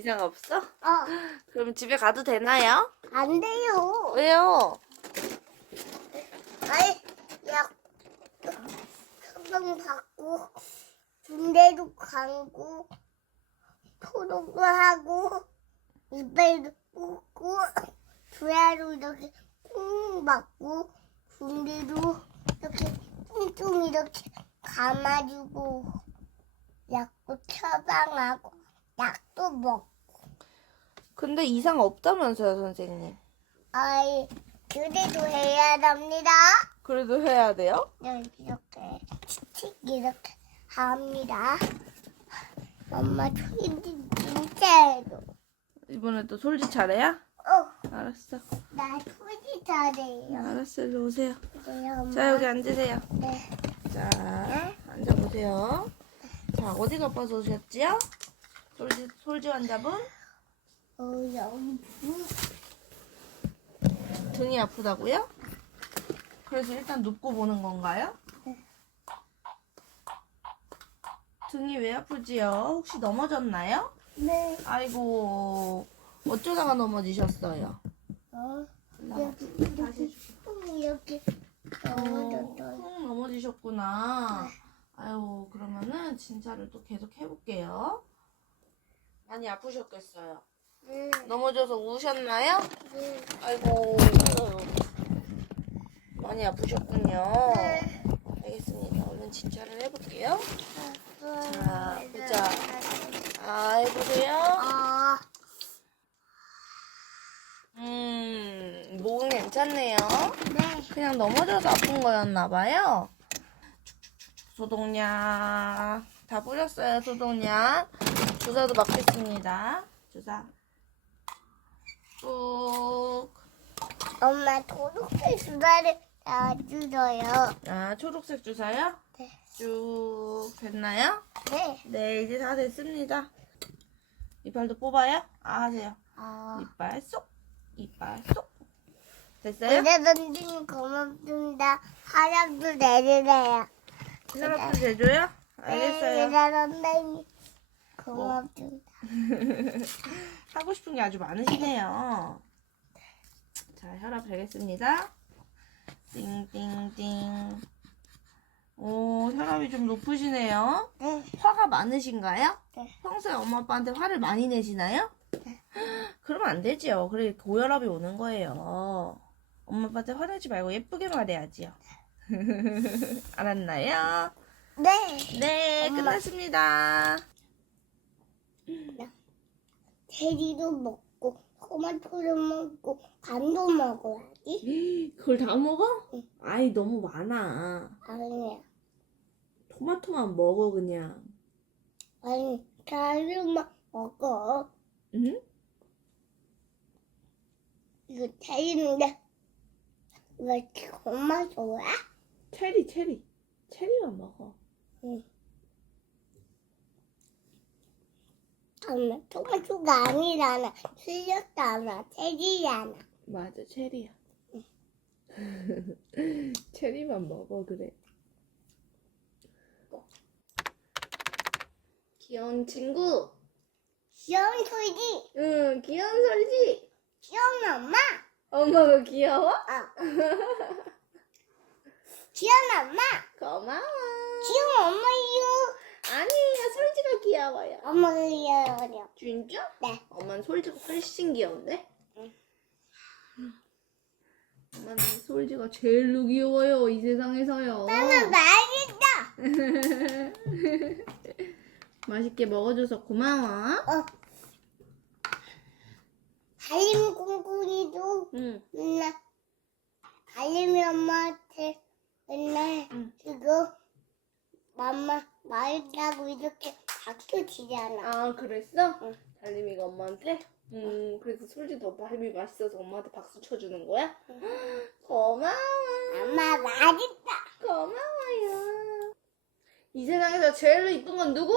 이상 없어. 어, 그럼 집에 가도 되나요? 안 돼요. 왜요? 아이, 야, 한번 받고, 군대도 가고, 토독도 하고, 이빨도 뽑고, 주야로 이렇게 꾹 맞고, 군대도 이렇게 뚱뚱 이렇게 감아주고, 약도 처방하고, 약도 먹고, 근데 이상 없다면서요, 선생님. 아이, 그래도 해야 합니다. 그래도 해야 돼요? 네, 이렇게 칙칙 이렇게 합니다. 엄마 초인지 진짜 해도. 이번에 또 솔지 차례야? 어, 알았어. 나 초인지 잘해요. 알았어, 일로 오세요. 네, 엄마. 자, 여기 앉으세요. 네. 자, 앉아보세요. 자, 어디가 아파서 오셨지요? 솔지, 솔지 환자분? 어, 여기 부- 등이 아프다고요? 그래서 일단 눕고 보는 건가요? 등이 왜 아프지요? 혹시 넘어졌나요? 네. 아이고, 어쩌다가 넘어지셨어요? 어, 여기 이렇게 통 이렇게 넣어줬어요. 쿵 넘어지셨구나. 아유, 그러면은 진찰을 또 계속 해볼게요. 많이 아프셨겠어요. 네. 넘어져서 우셨나요? 네. 아이고, 많이 아프셨군요. 네. 알겠습니다. 얼른 진찰을 해볼게요. 자, 네. 보자. 아, 해보세요. 어, 음, 목은 괜찮네요. 네. 그냥 넘어져서 아픈 거였나봐요. 소독약. 다 뿌렸어요, 소독약. 주사도 맞겠습니다. 주사. 꾹. 엄마 도둑질 주사를 놔주어요. 아, 초록색 주사요? 네. 쭉 됐나요? 네. 네, 이제 다 됐습니다. 이빨도 뽑아요? 아, 하세요. 어. 이빨 쏙, 이빨 쏙. 됐어요? 던진 고맙습니다. 하락도 내리래요. 혈압도 제조요? 네, 알겠어요. 선생님 고맙습니다. 하고 싶은 게 아주 많으시네요. 자, 혈압 재겠습니다. 띵띵띵. 오, 혈압이 좀 높으시네요. 네. 화가 많으신가요? 네. 평소에 엄마 아빠한테 화를 많이 내시나요? 네. 그러면 안 되지요. 그래 고혈압이 오는 거예요. 엄마 아빠한테 화내지 말고 예쁘게 말해야지요. 알았나요? 네. 네, 엄마. 끝났습니다. 체리도 먹고 토마토도 먹고 간도 먹어야지. 그걸 다 먹어? 응. 아이 너무 많아. 아니야. 토마토만 먹어 그냥. 아니 가루만 먹어. 응? 이거 체리인데 왜 좋아? 체리 체리. 체리만 먹어. 엄마 토마토가 아니잖아. 틀렸잖아. 체리잖아. 맞아 체리야. 체리만 먹어 그래. 귀여운 친구. 귀여운 소리. 응 귀여운 소리지. 귀여운 엄마. 엄마가 귀여워? 아. 귀여운 엄마. 고마워. 귀여운 엄마요. 아니에요 솔지가 귀여워요. 엄마가 귀여워요. 진짜? 네. 엄마는 솔지가 훨씬 귀여운데? 응. 엄마는 솔지가 제일로 귀여워요 이 세상에서요. 엄마 맛있다. 맛있게 먹어줘서 고마워. 어. 달림 공군이도 응. 맨날 달림이 엄마한테 맨날 응. 이거 맘마 말다고 이렇게 박수 치잖아. 아 그랬어? 응. 달림이가 엄마한테? 음 그래서 솔지 더 밥이 맛있어서 엄마한테 박수 쳐주는 거야? 고마워. 엄마 맛있다. 고마워요. 이 세상에서 제일로 이쁜 건 누구?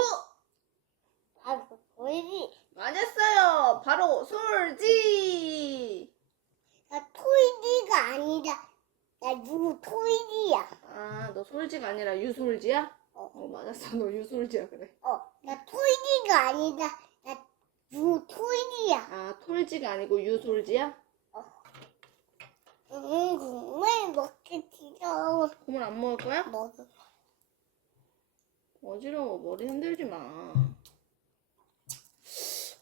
아, 뭐지? 맞았어요. 바로 솔지. 나 토이지가 아니라, 나 누구 토이지야. 아, 너 솔지가 아니라 유솔지야? 어. 어, 맞았어. 너 유솔지야 그래. 어, 나 토이지가 아니라, 나 누구 토이지야. 아, 톨지가 아니고 유솔지야? 응, 어. 음, 국물 먹기 싫어. 고물 안 먹을 거야? 먹을 어지러워 머리 흔들지 마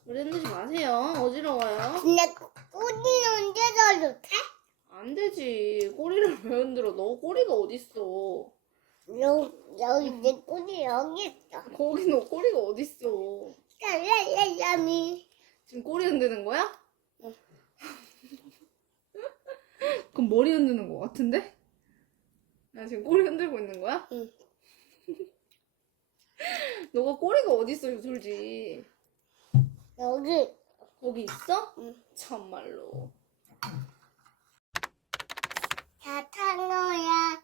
머리 흔들지 마세요 어지러워요 근데 꼬리 언제 덜도 돼? 안 되지 꼬리를 왜 흔들어 너 꼬리가 어딨어 여기, 여기 내 꼬리 여기 있어. 거기 너 꼬리가 어딨어 랄랄랄라미. 지금 꼬리 흔드는 거야? 응. 그럼 머리 흔드는 거 같은데? 나 지금 꼬리 흔들고 있는 거야? 응. 너가 꼬리가 어딨어 유솔지 여기. 거기 있어? 응. 참말로 다탄 거야.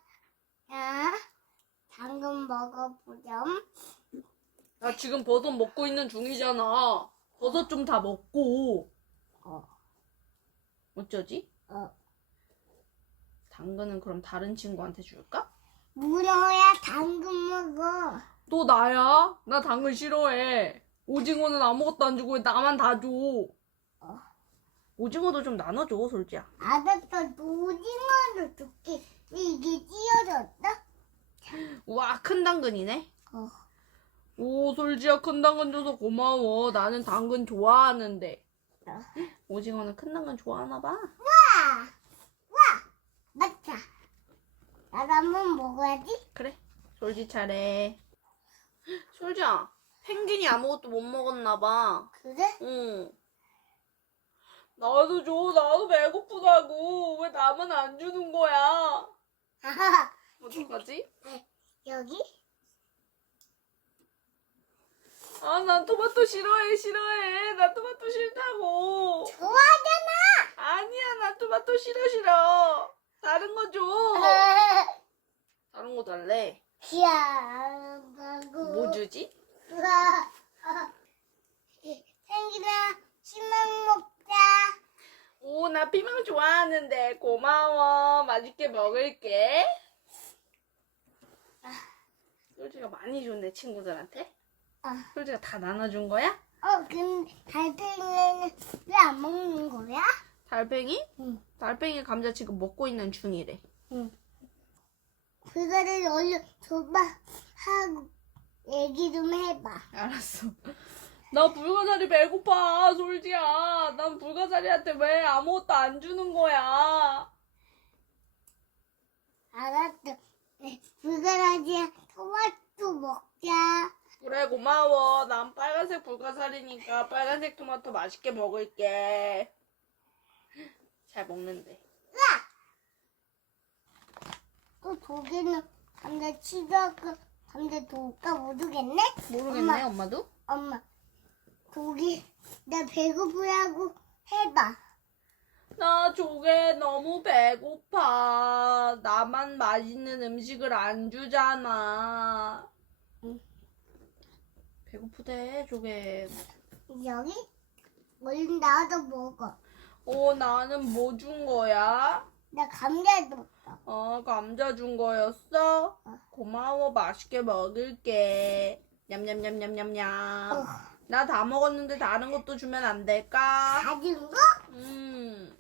자, 당근 먹어보렴. 나 지금 버섯 먹고 있는 중이잖아 버섯 좀 다 먹고 어, 어쩌지? 어. 당근은 그럼 다른 친구한테 줄까? 문어야 당근 먹어. 또 나야? 나 당근 싫어해. 오징어는 아무것도 안 주고 왜 나만 다 줘? 오징어도 좀 나눠줘, 솔지야. 알았어, 오징어를 줄게. 이게 찢어졌다? 우와, 큰 당근이네. 어. 오, 솔지야, 큰 당근 줘서 고마워. 나는 당근 좋아하는데. 어. 오징어는 큰 당근 좋아하나 봐. 와! 와! 맞다. 나도 한번 먹어야지. 그래, 솔지 차례. 솔지야, 펭귄이 아무것도 못 먹었나 봐. 그래? 응. 나도 줘. 나도 배고프다고. 왜 나만 안 주는 거야? 하하, 어떡하지? 여기? 아, 난 토마토 싫어해, 싫어해. 나 토마토 싫다고. 좋아하잖아! 아니야, 나 토마토 싫어, 싫어. 다른 거 줘. 다른 거 달래. 귀여워. 뭐 주지? 생기나 치만 먹자. 오, 나 피망 좋아하는데. 고마워. 맛있게 먹을게. 솔지가 많이 줬네, 친구들한테. 아. 솔지가 다 나눠준 거야? 어, 근데 달팽이는 왜 안 먹는 거야? 달팽이? 응. 달팽이 감자 지금 먹고 있는 중이래. 그거를 얼른 줘봐 하고 얘기 좀 해봐. 알았어. 나 불가사리 배고파, 솔지야. 난 불가사리한테 왜 아무것도 안 주는 거야? 알았어. 네, 불가라지야 토마토 먹자. 그래, 고마워. 난 빨간색 불가사리니까 빨간색 토마토 맛있게 먹을게. 잘 먹는데. 또 독에는 감자 치즈하고 감자 도울까 모르겠네? 모르겠네, 엄마. 엄마 도? 엄마, 고기 나 배고프다고 해봐. 나 조개 너무 배고파. 나만 맛있는 음식을 안 주잖아. 응. 배고프대, 조개. 여기? 얼른 나와서 먹어. 어, 나는 뭐 준 거야? 나 감자 줬 어. 어, 감자 준 거였어? 어. 고마워, 맛있게 먹을게. 냠냠냠냠냠냠. 어, 나다 먹었는데 다른 것도 주면 안 될까? 다준 거? 음,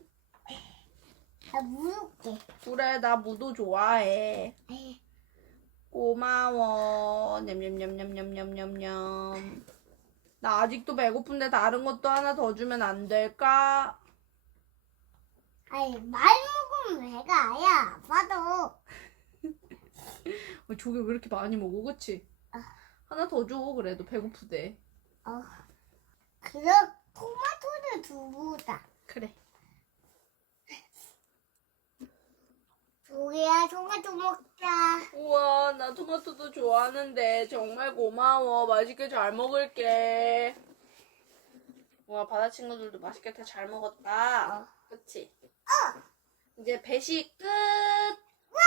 나 물을게. 그래, 나 무도 좋아해. 에이, 고마워. 냠냠냠냠냠냠냠냠. 나 아직도 배고픈데 다른 것도 하나 더 주면 안 될까? 아이, 말먹 배가 아야. 아파도. 어, 조개 왜 이렇게 많이 먹어, 그치? 아. 하나 더 줘, 그래도 배고프대. 어. 그럼 토마토를 두고다. 그래. 조개야, 토마토 먹자. 우와, 나 토마토도 좋아하는데 정말 고마워. 맛있게 잘 먹을게. 우와, 바다 친구들도 맛있게 다 잘 먹었다. 어. 그치? 이제 배식 끝! 와!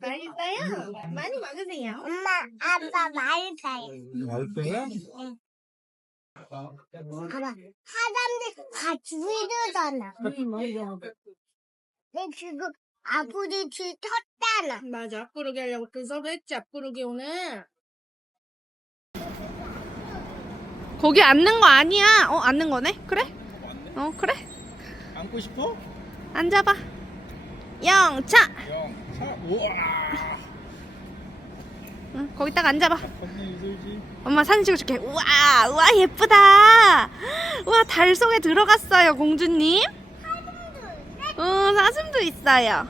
맛있어요? 많이 먹으세요. 엄마, 아빠 말 잘. 알빼야? 봐봐, 사람들 다 죽이잖아. 내 지금 아버지 줄 텄잖아. 맞아 앞구르기 하려고 그래서 했지 앞구르기 오늘 거기 앉는 거 아니야 어 앉는 거네 그래. 어 그래 안고 싶어? 앉아봐 영차 영, 차. 우와. 응, 거기 딱 앉아봐 이슬지. 엄마 사진 찍어줄게 우와 우와 예쁘다 우와 달 속에 들어갔어요 공주님 어 사슴도 있어요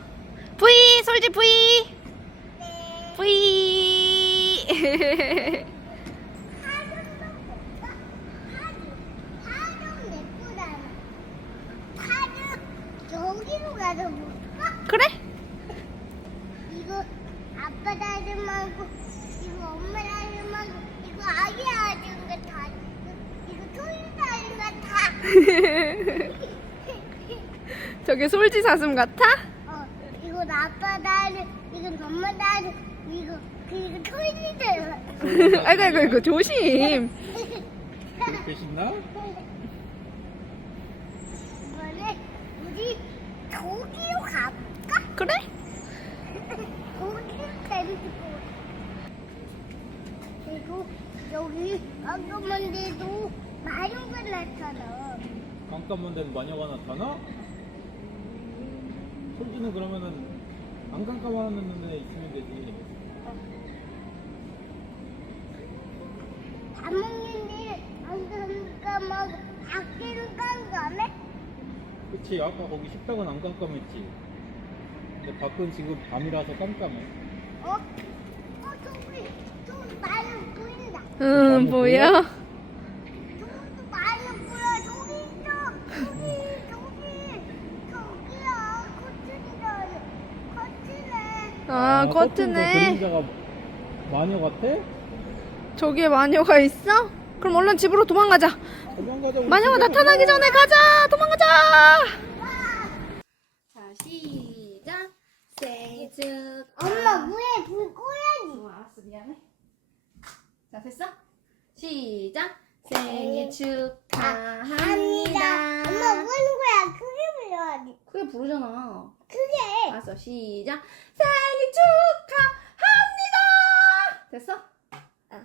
부이 솔지 부이 네. 부이 파도 예쁘잖아. 파도 여기로 가서 볼까? 그래 이거 아빠 다리만고 이거 엄마 다리만고 이거 아기 아줌마 다 이거 토이 다리 같아. 저게 솔지 사슴 같아? 어 이거 아빠 다리 이거 엄마 다리 이거 그리고 토이 다리. 아이고 아이고 아이고 조심 그렇게 신나? 이번에 우리 저기로 가볼까? 그래? 거기로 같아. 그리고 여기 아까만 데도 마룡가 나타나. 깜깜한 데는 마녀가 나타나? 솔지는 그러면은 안 깜깜한 데 있으면 되지. 밥 먹는데 안 깜깜하고 밖에는 깜깜해? 그치 아까 거기 식당은 안 깜깜했지. 근데 밖은 지금 밤이라서 깜깜해. 어? 어 저기 저기 마룡 보인다. 응 보여? 저기도 마룡 보여. 저기 있어. 저기 저기 저기야 코튼이다. 코튼에. 아 커튼도 커트네 그림자가 마녀 같아? 저기에 마녀가 있어? 그럼 얼른 집으로 도망가자 도망가자. 우리 마녀가 집에 나타나기 가자. 전에 가자 도망가 자자 시작 생일 축하 엄마 물에 불 꺼야지. 어, 알았어 미안해 자 됐어? 시작 생일 축하합니다 엄마 뭐 하는 거야? 크게 불러야지. 크게 부르잖아 크게. 알았어 시작 생일 축하합니다 됐어?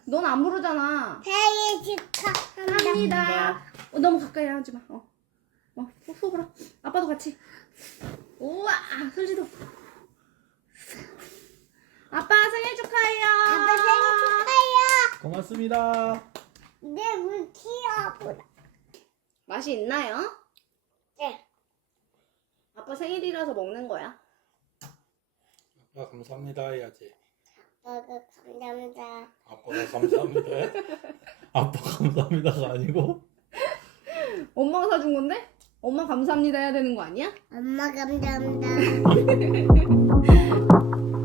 넌 안 부르잖아 생일 축하합니다. 합니다 어, 너무 가까이 하지 마 어. 어, 후 불어 아빠도 같이 우와 솔지도 아빠 생일 축하해요 아빠 생일 축하해요. 고맙습니다. 내물 키워보다. 맛이 있나요? 네. 아빠 생일이라서 먹는 거야 아빠 감사합니다 해야지. 아빠가 감사합니다. 아빠가 감사합니다. 해? 아빠 감사합니다가 아니고. 엄마가 사준 건데? 엄마 감사합니다 해야 되는 거 아니야? 엄마 감사합니다.